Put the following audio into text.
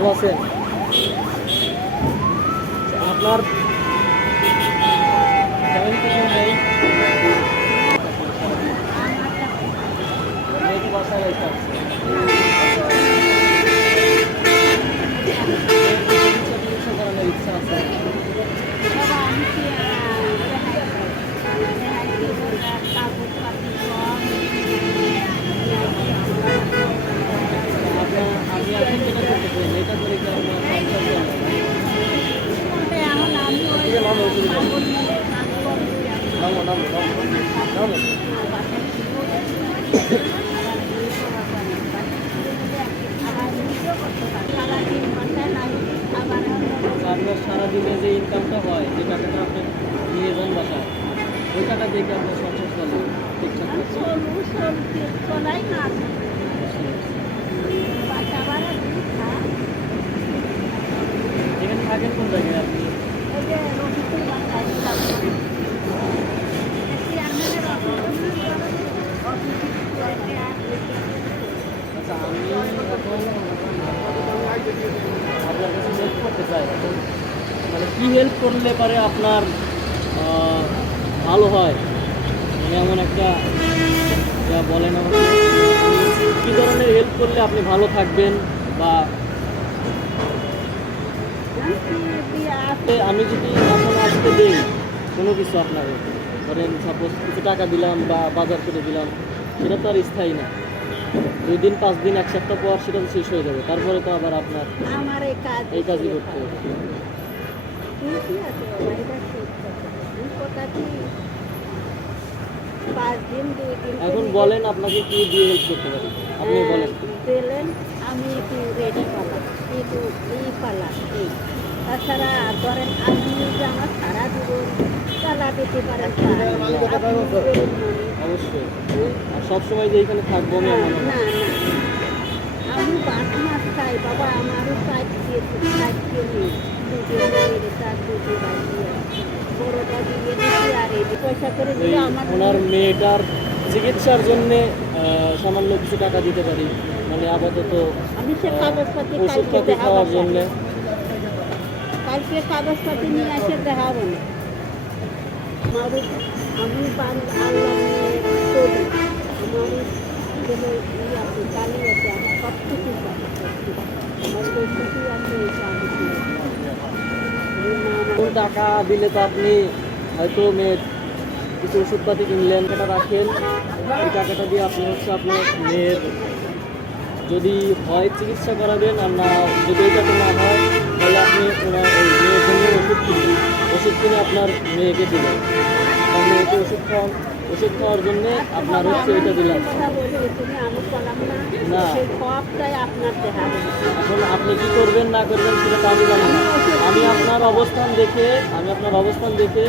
ভালো আছেন? আপনার তেমন কিছু নেই, মেয়েকে বাসায় রেখে আসছে। চিকিৎসা করানোর ইচ্ছা আছে। আমি এখন যেটা করতে চাই এটা করে কি আপনার সারাদিনে যে ইনকামটা হয়, যে টাকাটা আপনি নিয়ে যান বাসায়, ওই টাকা দিয়ে কি আপনার সংসার চলে ঠিকঠাক? এখানে থাকেন কোন জায়গায় আপনি? আচ্ছা, আমি এখন আপনার কাছে হেল্প করতে চাই। এখন মানে কী হেল্প করলে পারে আপনার ভালো হয়, মানে এমন একটা যা বলেন আমাকে, কী ধরনের হেল্প করলে আপনি ভালো থাকবেন? বা আমি যদি এখন আসতে দিই কোনো কিছু আপনাকে, ধরেন সাপোজ কিছু টাকা দিলাম বা বাজার করে দিলাম, সেটা তো আর স্থায়ী না। 2 দিন 5 দিন 1 সপ্তাহ পর সেটা তো শেষ হয়ে যাবে, তারপরে তো আবার আপনার এই কাজই করতে হবে। এখন বলেন আপনাকে কি দিয়ে হেল্প করতে পারি, আপনি বলেন। আমি একটু রেডি পালাম, একটু পালাম এই, তাছাড়া ধরেন আপনি যে আমার সারা জীবন চালা পেতে পারেন অবশ্যই, আর সবসময় যে এখানে থাকবো আমি এমন না। আমি 5 মাস চাই বাবা, আমারও চাইছে নেই, বড়টা দিয়ে দিচ্ছি আর এই পয়সা করে দিলে আমার ওনার মেয়েটার চিকিৎসার জন্যে সামান্য কিছু টাকা দিতে পারি, মানে আপাতত আমি সে কাগজপাতি ওষুধপাতি খাওয়ার জন্যে। কালকে কাগজপাতি নিয়ে এসে দেখাবো না। আমি আল্লাহ করি, আমার কালি আছে, আমি সব কিছু কোন টাকা দিলে তো আপনি হয়তো মেয়ের কিছু ওষুধপাতি কিনলেন, সেটা রাখেন, এই টাকাটা দিয়ে আপনি হচ্ছে আপনার মেয়ের যদি হয় চিকিৎসা করাবেন, আর না যদি এই টাকা না হয় তাহলে আপনি ওনার ওই মেয়ের জন্য ওষুধ কিনবেন, ওষুধ কিনে আপনার মেয়েকে দিলেন, তার মেয়েকে ওষুধ খাওয়ার জন্যে আপনার হচ্ছে এটা দিলাম না। এখন আপনি কি করবেন না করবেন সেটা তো আমি জানি না। আমি আপনার অবস্থান দেখে